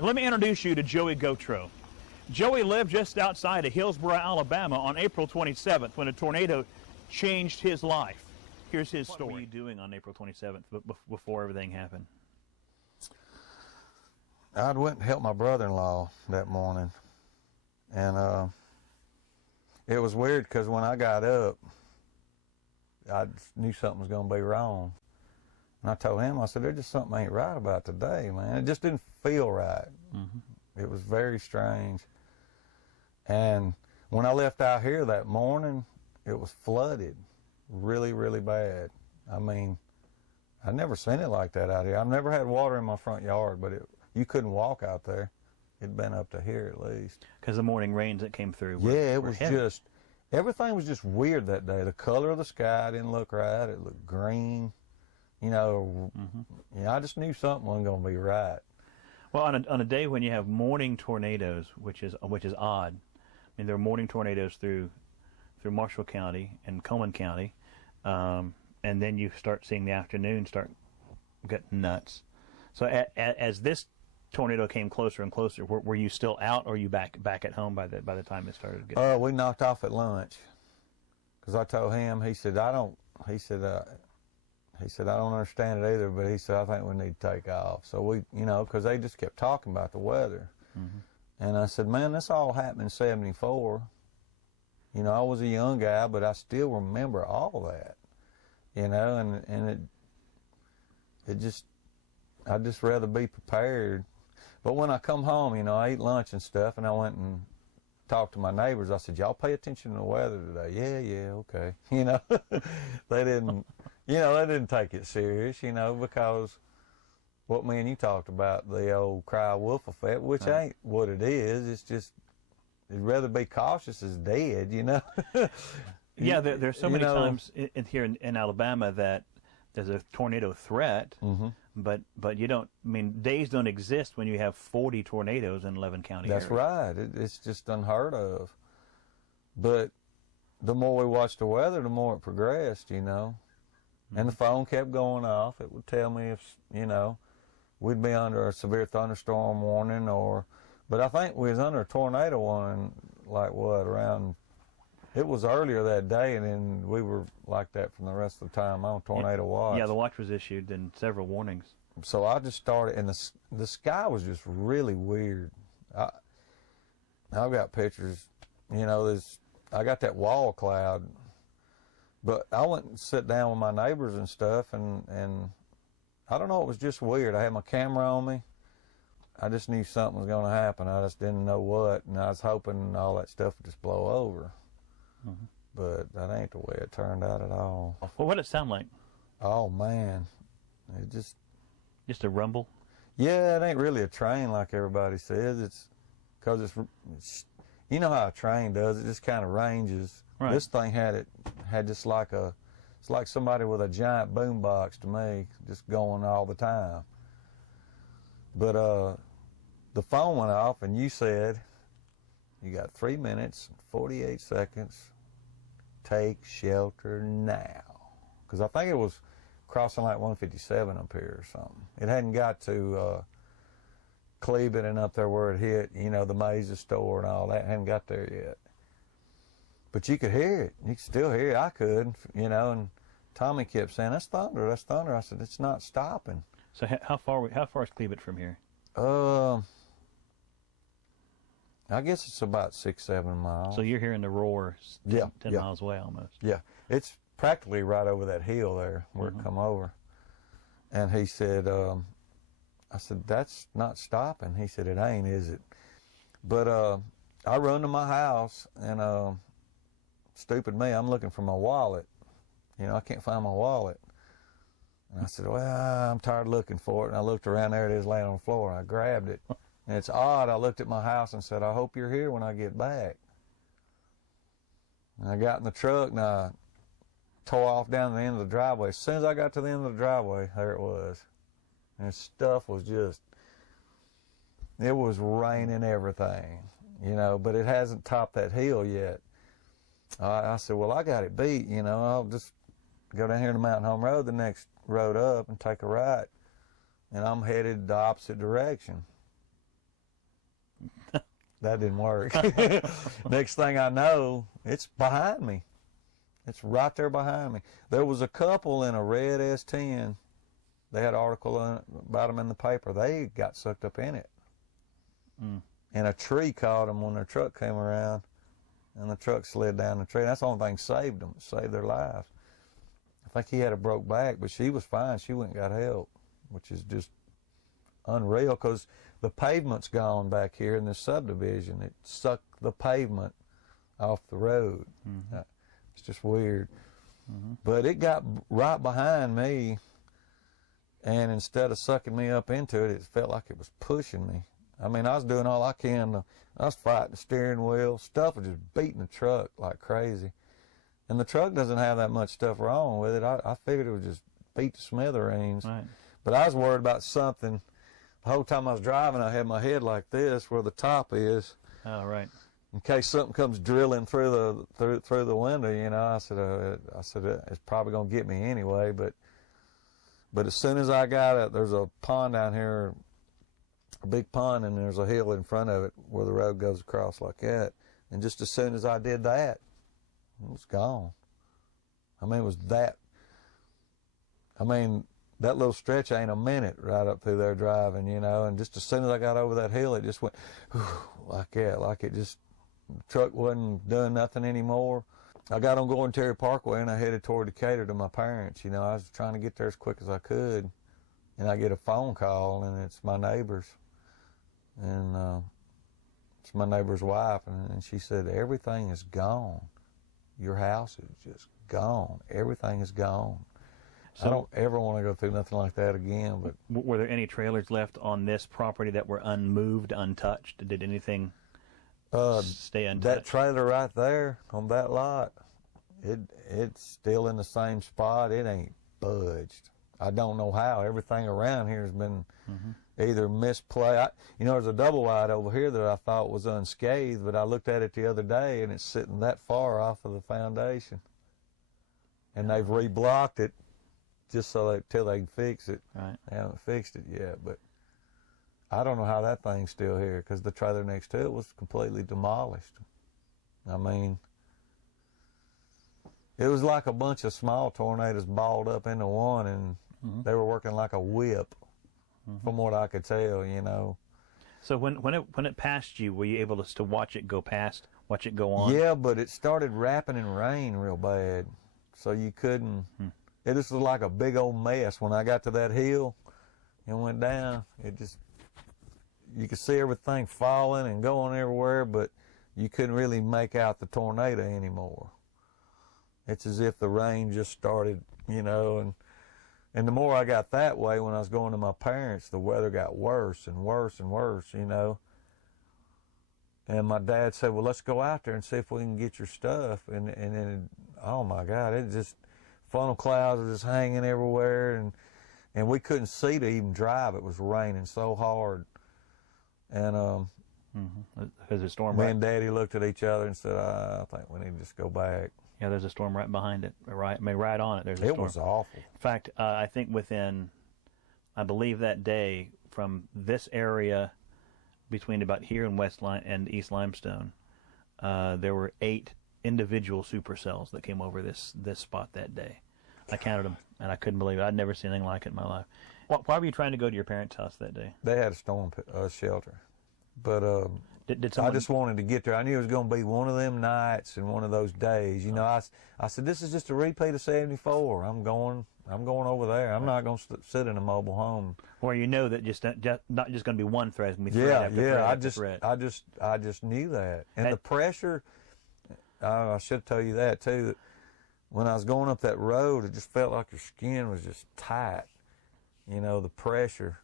Let me introduce you to Joey Gautreaux. Joey lived just outside of Hillsboro, Alabama on April 27th when a tornado changed his life. Here's his story. What were you doing on April 27th before everything happened? I went and helped my brother-in-law that morning. And it was weird because when I got up, I knew something was going to be wrong. And I told him, I said, there's just something ain't right about today, man. It just didn't feel right. Mm-hmm. It was very strange. And when I left out here that morning, it was flooded really, really bad. I mean, I'd never seen it like that out here. I've never had water in my front yard, but you couldn't walk out there. It'd been up to here at least. Because the morning rains that came through it was heavy. Just, everything was just weird that day. The color of the sky didn't look right. It looked green. You know, I just knew something wasn't going to be right. Well, on a day when you have morning tornadoes, which is odd. I mean, there are morning tornadoes through Marshall County and Coleman County, and then you start seeing the afternoon start getting nuts. So as this tornado came closer and closer, were you still out, or were you back at home by the time it started getting? We knocked off at lunch because I told him. He said I don't understand it either, but he said, I think we need to take off. So we, because they just kept talking about the weather. Mm-hmm. And I said, man, this all happened in 74. I was a young guy, but I still remember all that, and it just, I'd just rather be prepared. But when I come home, I ate lunch and stuff, and I went and talked to my neighbors. I said, y'all pay attention to the weather today. Yeah, okay. They didn't. They didn't take it serious, because what me and you talked about, the old cry wolf effect, which ain't what it is. It's just, you'd rather be cautious as dead, Yeah, there's so many times here in Alabama that there's a tornado threat, but you don't, days don't exist when you have 40 tornadoes in 11 counties. That's right. It's just unheard of. But the more we watched the weather, the more it progressed, And the phone kept going off. It would tell me if, we'd be under a severe thunderstorm warning but I think we was under a tornado warning, it was earlier that day, and then we were like that from the rest of the time on tornado watch. Yeah, the watch was issued and several warnings. So I just started, and the sky was just really weird. I've got pictures, I got that wall cloud. But I went and sit down with my neighbors and stuff, and I don't know, it was just weird. I had my camera on me. I just knew something was going to happen. I just didn't know what, and I was hoping all that stuff would just blow over. Mm-hmm. But that ain't the way it turned out at all. Well, what did it sound like? Oh, man. It just... Just a rumble? Yeah, it ain't really a train like everybody says. It's because it's you know how a train does. It just kind of ranges. Right. This thing had just it's like somebody with a giant boom box to me, just going all the time. But the phone went off, and you said, you got 3 minutes and 48 seconds. Take shelter now. Because I think it was crossing like 157 up here or something. It hadn't got to Cleveland and up there where it hit, the Maze's store and all that. Hadn't got there yet. But you could hear it. You could still hear it. I could, and Tommy kept saying, that's thunder, that's thunder. I said, it's not stopping. So how far is Cleveland from here? I guess it's about 6-7 miles. So you're hearing the roar 10 miles away almost. Yeah. It's practically right over that hill there where it come over. And he said, I said, that's not stopping. He said, it ain't, is it? But I run to my house, and stupid me, I'm looking for my wallet. I can't find my wallet. And I said, well, I'm tired of looking for it. And I looked around, there it is laying on the floor, and I grabbed it. And it's odd, I looked at my house and said, I hope you're here when I get back. And I got in the truck, and I tore off down the end of the driveway. As soon as I got to the end of the driveway, there it was. And stuff was just, it was raining everything, but it hasn't topped that hill yet. I said, well, I got it beat, I'll just go down here to Mountain Home Road, the next road up, and take a right. And I'm headed the opposite direction. That didn't work. Next thing I know, it's behind me. It's right there behind me. There was a couple in a red S10. They had an article about them in the paper. They got sucked up in it. Mm. And a tree caught them when their truck came around, and the truck slid down the tree. That's the only thing saved them, saved their lives. I think he had a broke back, but she was fine. She went and got help, which is just unreal because the pavement's gone back here in this subdivision. It sucked the pavement off the road. Mm-hmm. It's just weird. Mm-hmm. But it got right behind me, and instead of sucking me up into it, it felt like it was pushing me. I mean, I was doing all I can. I was fighting the steering wheel. Stuff was just beating the truck like crazy. And the truck doesn't have that much stuff wrong with it. I figured it would just beat to smithereens. Right. But I was worried about something. The whole time I was driving, I had my head like this, where the top is. Oh, right. In case something comes drilling through the window, you know. I said it's probably gonna get me anyway. But as soon as I got it, there's a pond down here, a big pond, and there's a hill in front of it where the road goes across like that. And just as soon as I did that, it was gone. I mean, it was that. I mean, that little stretch ain't a minute right up through there driving, you know. And just as soon as I got over that hill, it just went like that, like it just, the truck wasn't doing nothing anymore. I got on Gordon Terry Parkway and I headed toward Decatur to my parents. You know, I was trying to get there as quick as I could. And I get a phone call, and it's my neighbor's. And it's my neighbor's wife. And she said, everything is gone. Your house is just gone. Everything is gone. So, I don't ever want to go through nothing like that again. But were there any trailers left on this property that were unmoved, untouched? Did anything stay untouched? That trailer right there on that lot, it's still in the same spot. It ain't budged. I don't know how. Everything around here has been either misplaced. You know, there's a double wide over here that I thought was unscathed, but I looked at it the other day, and it's sitting that far off of the foundation. And they've reblocked it just so till they can fix it. Right. They haven't fixed it yet, but I don't know how that thing's still here because the trailer next to it was completely demolished. I mean, it was like a bunch of small tornadoes balled up into one, and they were working like a whip, from what I could tell, you know. So when it passed you, were you able to watch it go past, watch it go on? Yeah, but it started rapping in rain real bad, so you couldn't. It just was like a big old mess. When I got to that hill and went down, it just, you could see everything falling and going everywhere, but you couldn't really make out the tornado anymore. It's as if the rain just started, you know, and the more I got that way when I was going to my parents, the weather got worse and worse and worse, you know. And my dad said, well, let's go out there and see if we can get your stuff. And then, oh my God, it just, funnel clouds were just hanging everywhere, and we couldn't see to even drive. It was raining so hard. And there's a storm. Me and Daddy looked at each other and said, I think we need to just go back. Yeah, there's a storm right behind it, right on it. There's a storm. It was awful. In fact, I think within, I believe that day, from this area between about here and East Limestone, there were 8 individual supercells that came over this spot that day. I counted them, and I couldn't believe it. I'd never seen anything like it in my life. Why were you trying to go to your parents' house that day? They had a storm shelter, but did someone... I just wanted to get there. I knew it was going to be one of them nights and one of those days. You know, I said, this is just a repeat of '74. I'm going over there. I'm not going to sit in a mobile home. Or you know that not just going to be one thread, it's going to be thread after thread after thread. I just knew that, and the pressure. I should tell you that too. That when I was going up that road, it just felt like your skin was just tight. You know, the pressure,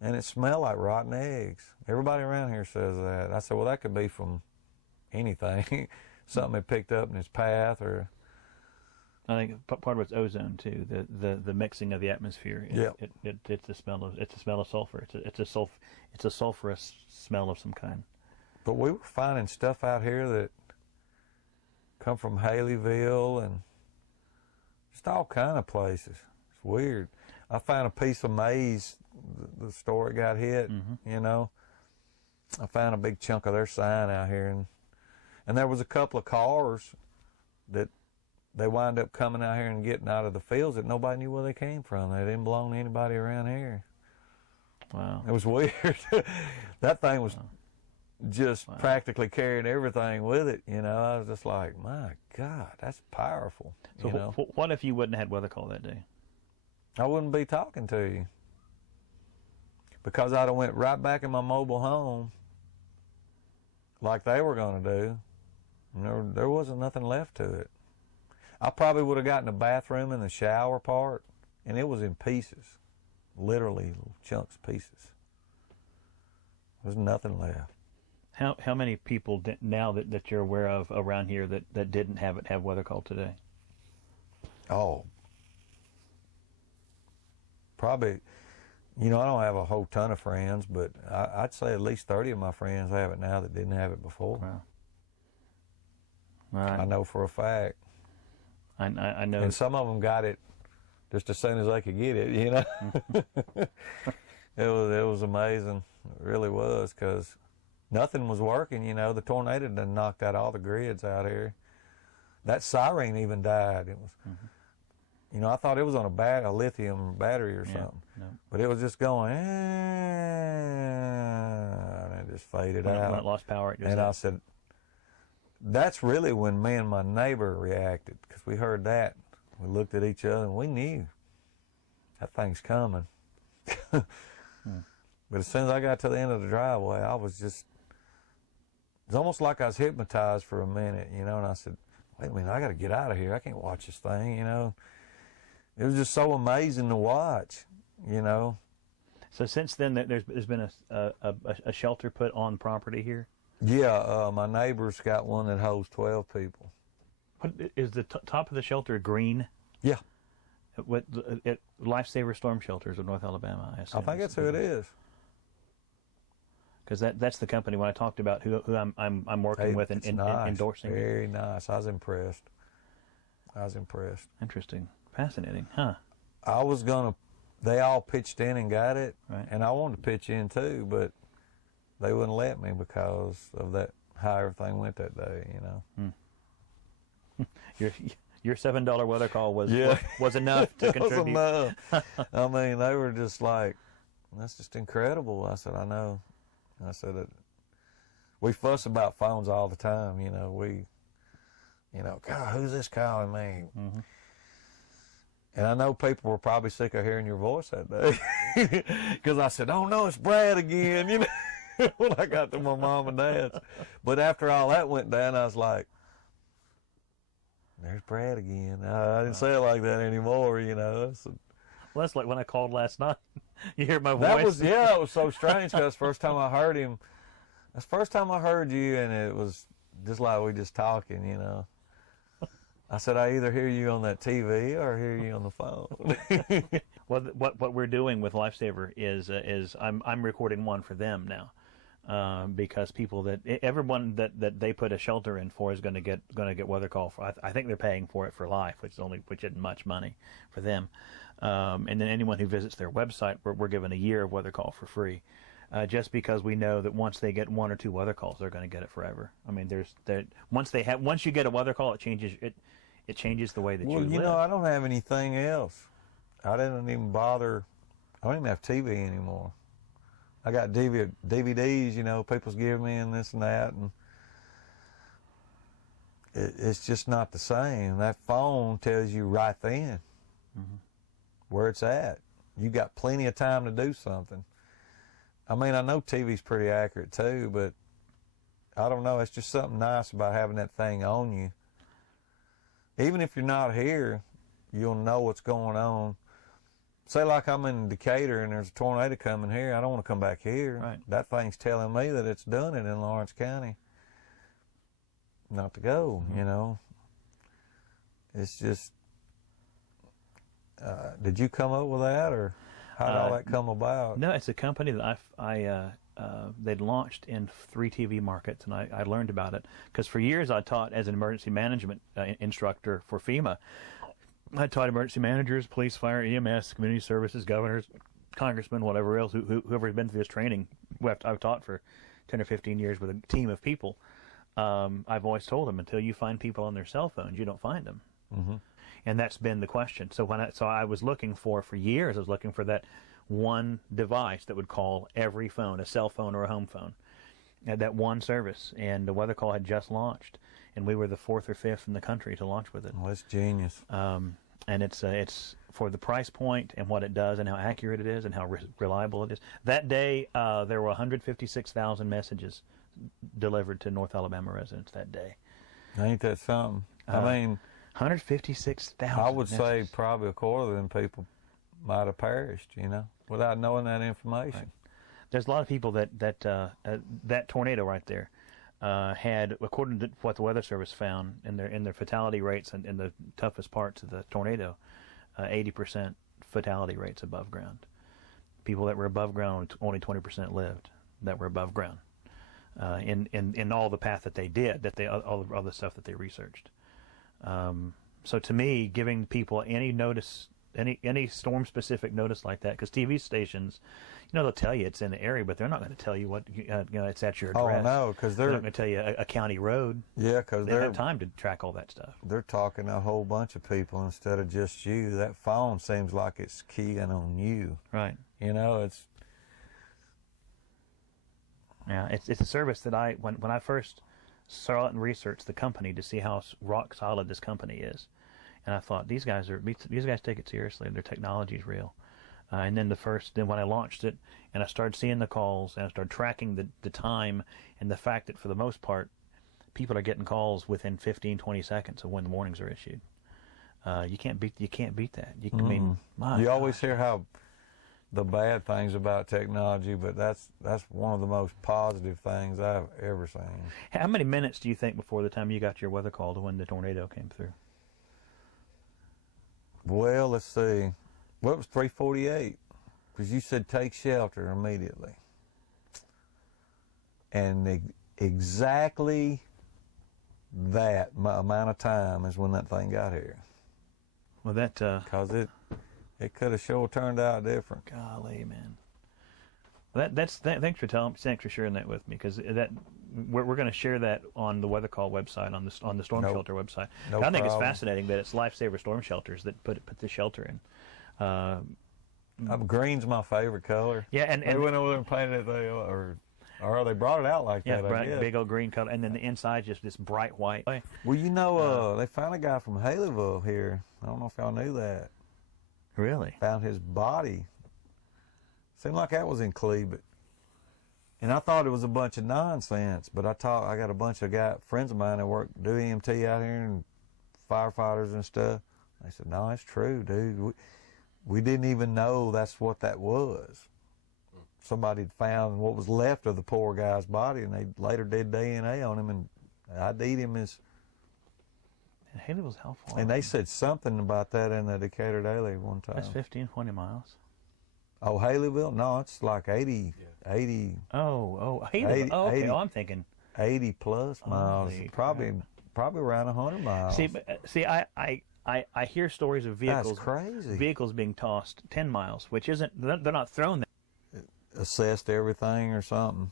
and it smelled like rotten eggs. Everybody around here says that. I said, well, that could be from anything, something it picked up in its path, or. I think part of it's ozone too. The mixing of the atmosphere. It's the smell of sulfur. It's a sulfurous smell of some kind. But we were finding stuff out here that come from Haleyville Just all kind of places. It's weird. I found a piece of maize, the store it got hit, you know. I found a big chunk of their sign out here, and there was a couple of cars that they wind up coming out here and getting out of the fields that nobody knew where they came from. They didn't belong to anybody around here. Wow. It was weird. That thing was just practically carrying everything with it, you know. I was just like, my God, that's powerful. So you know? What if you wouldn't have had weather call that day? I wouldn't be talking to you, because I'd have went right back in my mobile home like they were going to do. And there wasn't nothing left to it. I probably would have gotten the bathroom and the shower part, and it was in pieces, literally little chunks, pieces. There's nothing left. How many people now that you're aware of around here that didn't have weather call today? Oh, probably. You know, I don't have a whole ton of friends, but I'd say at least 30 of my friends have it now that didn't have it before. Wow. Right. I know for a fact. I know. And some of them got it just as soon as they could get it, you know. It was amazing. It really was, because nothing was working, you know. The tornado done knocked out all the grids out here. That siren even died. It was, you know, I thought it was on a lithium battery or something. No. But it was just going, and it just faded out. When it lost power, it just I said, that's really when me and my neighbor reacted, because we heard that. We looked at each other and we knew that thing's coming. But as soon as I got to the end of the driveway, I was just, it's almost like I was hypnotized for a minute, you know, and I said, wait a minute, I got to get out of here. I can't watch this thing, you know. It was just so amazing to watch, you know. So since then, there's been a shelter put on property here? Yeah, my neighbor's got one that holds 12 people. What is the top of the shelter green? Yeah. What Lifesaver Storm Shelters of North Alabama, I assume. I think that's who it is. Because that's the company when I talked about who I'm working with and nice. endorsing. Very nice. I was impressed. Interesting. Fascinating, huh? They all pitched in and got it, right. And I wanted to pitch in too, but they wouldn't let me because of that, how everything went that day, you know. Your $7 weather call was enough to contribute. Was enough. I mean, they were just like, that's just incredible. I said, I know. I said, we fuss about phones all the time, you know. God, who's this calling me? Mm-hmm. And I know people were probably sick of hearing your voice that day, because I said, oh no, it's Brad again, you know, when I got to my mom and dad's. But after all that went down, I was like, there's Brad again. I didn't say it like that anymore, you know. Well, that's like when I called last night. You hear my voice? It was so strange, because first time I heard him, that's the first time I heard you, and it was just like we just talking, you know. I said, I either hear you on that TV or hear you on the phone. Well, what we're doing with Lifesaver is I'm recording one for them now, because everyone that they put a shelter in for is going to get weather call for. I think they're paying for it for life, which isn't much money for them. And then anyone who visits their website, we're given a year of weather call for free. Just because we know that once they get one or two weather calls, they're going to get it forever. I mean, once you get a weather call, it changes the way that you live. Well, you know, I don't have anything else. I didn't even bother. I don't even have TV anymore. I got DVDs, you know, people's giving me and this and that, and it's just not the same. That phone tells you right then where it's at. You got plenty of time to do something. I mean, I know TV's pretty accurate too, but I don't know. It's just something nice about having that thing on you. Even if you're not here, you'll know what's going on. Say like I'm in Decatur and there's a tornado coming here, I don't want to come back here. Right. That thing's telling me that it's done it in Lawrence County. Not to go, you know. It's just, did you come up with that, or how did all that come about? No, it's a company that they'd launched in 3 TV markets, and I learned about it because for years I taught as an emergency management instructor for FEMA, I taught emergency managers, police, fire, EMS, community services, governors, congressmen, whatever else, whoever's been through this training. I've taught for 10 or 15 years with a team of people. I've always told them, until you find people on their cell phones, you don't find them. Mm-hmm. And that's been the question. So I was looking for years, I was looking for that one device that would call every phone, a cell phone or a home phone, that one service. And the Weather Call had just launched, and we were the 4th or 5th in the country to launch with it. Well, that's genius. And it's for the price point and what it does and how accurate it is and how reliable it is. That day, there were 156,000 messages delivered to North Alabama residents that day. Ain't that something? I mean, 156,000. I would say probably a quarter of them people might have perished, without knowing that information. Right. There's a lot of people that tornado right there had, according to what the Weather Service found in their fatality rates and in the toughest parts of the tornado, 80% fatality rates above ground. People that were above ground, only 20% lived that were above ground. In all the path that they did, all the stuff that they researched. So to me, giving people any notice, any storm-specific notice like that, because TV stations, they'll tell you it's in the area, but they're not going to tell you what it's at your address. Oh no, because they're not going to tell you a county road. Yeah, because they don't have time to track all that stuff. They're talking to a whole bunch of people instead of just you. That phone seems like it's keying on you. Right. It's. Yeah, it's a service that when I first saw it and researched the company to see how rock solid this company is, and I thought these guys take it seriously. Their technology is real. And then when I launched it and I started seeing the calls and I started tracking the time and the fact that for the most part people are getting calls within 15, 20 seconds of when the warnings are issued. You can't beat that. You always hear how the bad things about technology, but that's one of the most positive things I've ever seen. How many minutes do you think before the time you got your weather call to when the tornado came through? Well, let's see. Well, it was 3:48 because you said take shelter immediately, and exactly that amount of time is when that thing got here. Well, because it could have sure turned out different. Golly, man. Well, thanks for sharing that with me, because we're going to share that on the Weather Call website, on the storm shelter website. I think it's fascinating that it's Lifesaver storm shelters that put the shelter in. Green's my favorite color. Yeah, and they went over there and painted it, or they brought it out like that. Yeah, big old green color, and then the inside just this bright white. Well, they found a guy from Haleyville here. I don't know if y'all knew that. Really? Found his body. Seemed like that was in Cleveland. And I thought it was a bunch of nonsense, but I got a bunch of friends of mine that do EMT out here and firefighters and stuff. They said, no, it's true, dude. We didn't even know that's what that was. Somebody had found what was left of the poor guy's body, and they later did DNA on him and ID'd him as... And Haleyville's how far? And they said something about that in the Decatur Daily one time. That's 15, 20 miles. Oh, Haleyville? No, it's like 80. Oh, Haleyville. 80, okay. 80, I'm thinking 80 plus miles. Probably around 100 miles. See, I hear stories of vehicles. That's crazy. Vehicles being tossed 10 miles, which isn't. They're not thrown there. Assessed everything or something.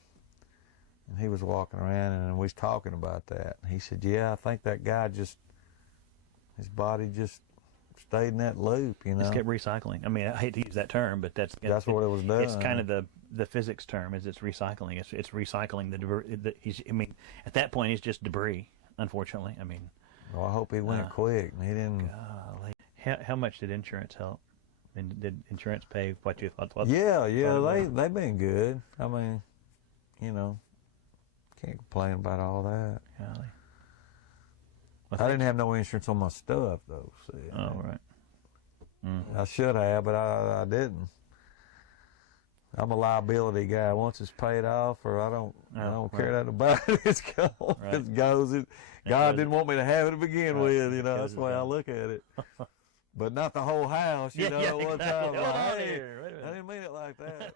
And he was walking around and we was talking about that. He said, "Yeah, I think that guy his body just stayed in that loop, Just kept recycling. I mean, I hate to use that term, but that's what it was doing. It's kind of the physics term is it's recycling. It's recycling the debris. At that point, it's just debris. Unfortunately, I mean. Well, I hope he went quick. He didn't. Golly. How much did insurance help? And did insurance pay what you thought? Yeah, they've been good. I mean, can't complain about all that. Golly. I didn't have no insurance on my stuff though. See, right. Mm-hmm. I should have, but I didn't. I'm a liability guy. Once it's paid off, or I don't care that about it. It's gone. Right. It goes. God didn't want me to have it to begin with. That's the way I look at it. But not the whole house. One time, I I didn't mean it like that.